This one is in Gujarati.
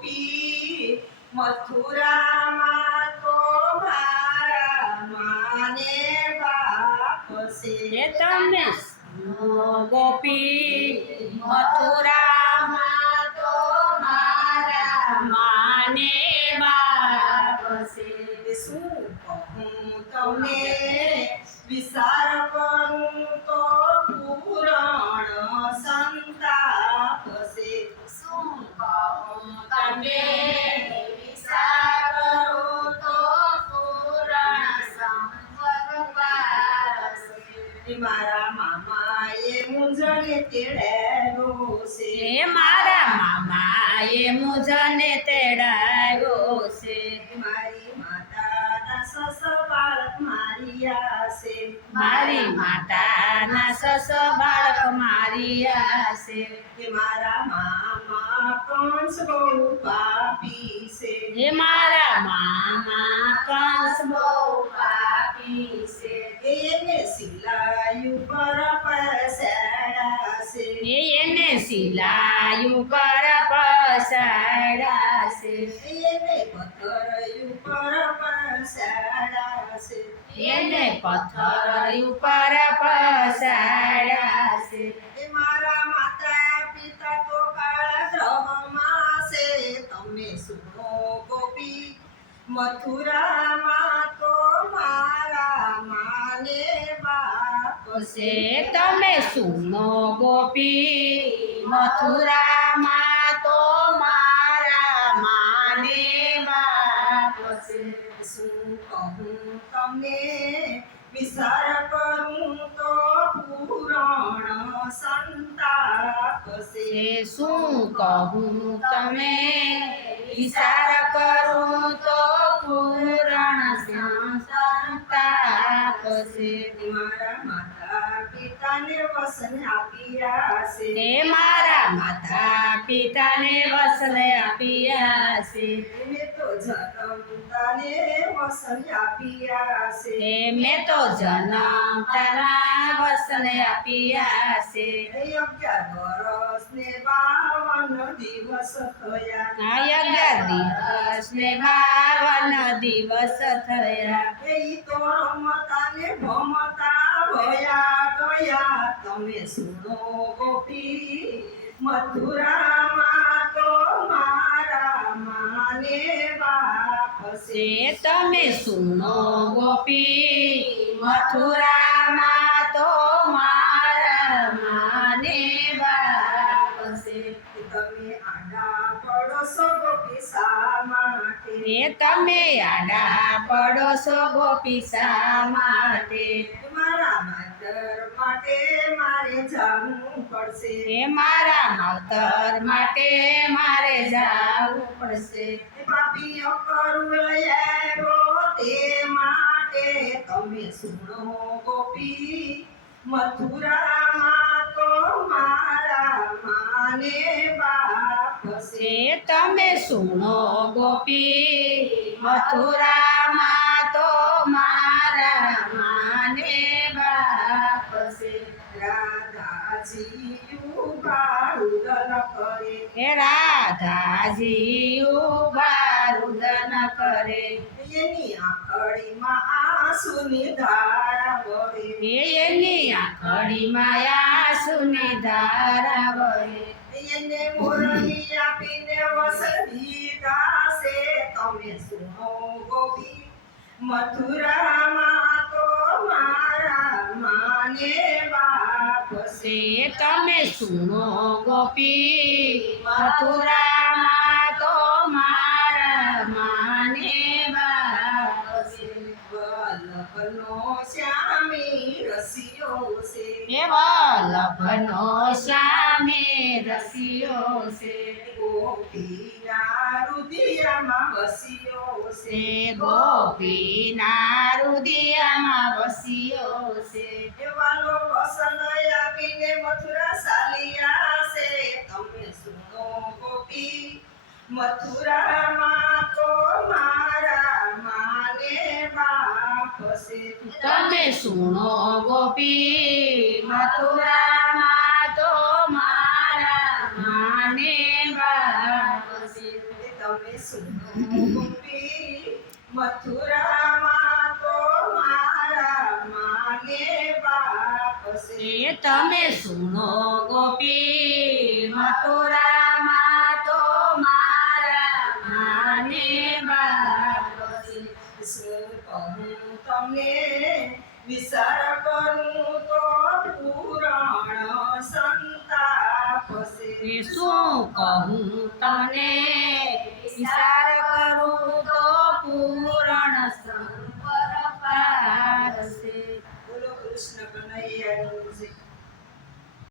ગોપી મથુરામાં તો મારા માને બાપ છે. તમે ગોપી મથુરામાં તો મારા માને બાપ છે. શું કહું તમને વિચાર કરું તો પૂરણ સંતાપ છે. શું કહું તમને વિચાર કરું તો પૂરણ સંપર્કાર છે. મારા મામાએ મુંજને તેડાવ્યો છે. મારા મામાએ મુજને તેડાવ્યો છે. મારી માતાના સસ બાળક માર્યા છે. મારી માતાના સસ બાળક માર્યા છે. મારા મામા કંસ બહુ પાપી છે. મારા મામા કંસ બહુ પાપી છે. એને સિલાયું પર પસાડા છે. એને સિલાયું પર પસાડા છે. એને પથ્થર ઉપર પસાડા છે. એને પથ્થર ઉપર પસાડા છે. મારા માતા પિતા તો કાળા ગ્રહમાં છે. તમે સુનો ગોપી મથુરામાં તો મારા માને બાપ છે. તમે સુનો ગોપી મથુરામાં તો મારા માને બાપ છે. શું કહું તમને વિચાર કરું તો પૂરણ સંતાપ છે. શું કહું તમે વિચાર કરું તો પૂરણ સંતાપ છે. મારા માતા પિતાને વસન આપ્યા છે. મારા માતા પિતાને વસને આપ્યા છે. મેં તો જન્મતાને વસન આપ્યા છે. મેં તો જન્મ તારા વસને આપ્યા છે. 11 વર્ષ ને 52 દિવસ થયા. 11 દિવસ ને 52 દિવસ થયા. એ તો રમતા ને ભમતા વયા ગયા. તમે સુનો ગોપી મથુરામાં તો મારા માને બાપ છે. તમે સુનો ગોપી મથુરામાં તો મારા માને બાપ છે. તમે આડા પડોશો ગોપી શા માટે? તમે આડા પડોશો ગોપી શા માટે? મારા માતર માટે મારે જાવું પડશે. મારા માવતર માટે મારે જાવું પડશે. પાપીઓ કરું લઈ આવ્યો તે માટે તમે સુનો ગોપી મથુરામાં તો મારા માને બાપ છે. તમે સુનો ગોપી મથુરામાં તો મારા માને બાપ છે. રાધાજી ઉબારુદન કરે. રાધાજી ઉબારુદન કરે. એની આંખડીમાં આંસુની ધારા વહે. એની આંખડીમાં આંસુની ધારા વહે. એને મોરલી આપીને વસવી દાસે તમે સુનો ગોપી મથુરામાં તો મારા માને બાપ છે. તમે સુનો ગોપી મથુરામાં તો મારા માને બાપ છે. વલ્લભનો શ્યામી રસિયો છે. વલ્લભનો સામે રસિયો છે. ગોપીના રુદિયામાં વસ્યો છે. ગોપીના રુદિયામાં વસ્યો છે. વાલો વસન આપીને મથુરા સાલિયા છે. તમે સુનો ગોપી મથુરામાં તો મારા માને બાપ છે. તમે સુનો ગોપી મથુરામાં તો મારા માને બાપ છે. તમે સુનો ગોપી મથુરામાં તો મારા માને બાપ છે એ તમે સુનો ગોપી મથુરામાં તો મારા માને બાપ છે. શું કહું તમને વિચાર કરું તો પુરાણ સંતાપ છે શું કહું તમને વિચાર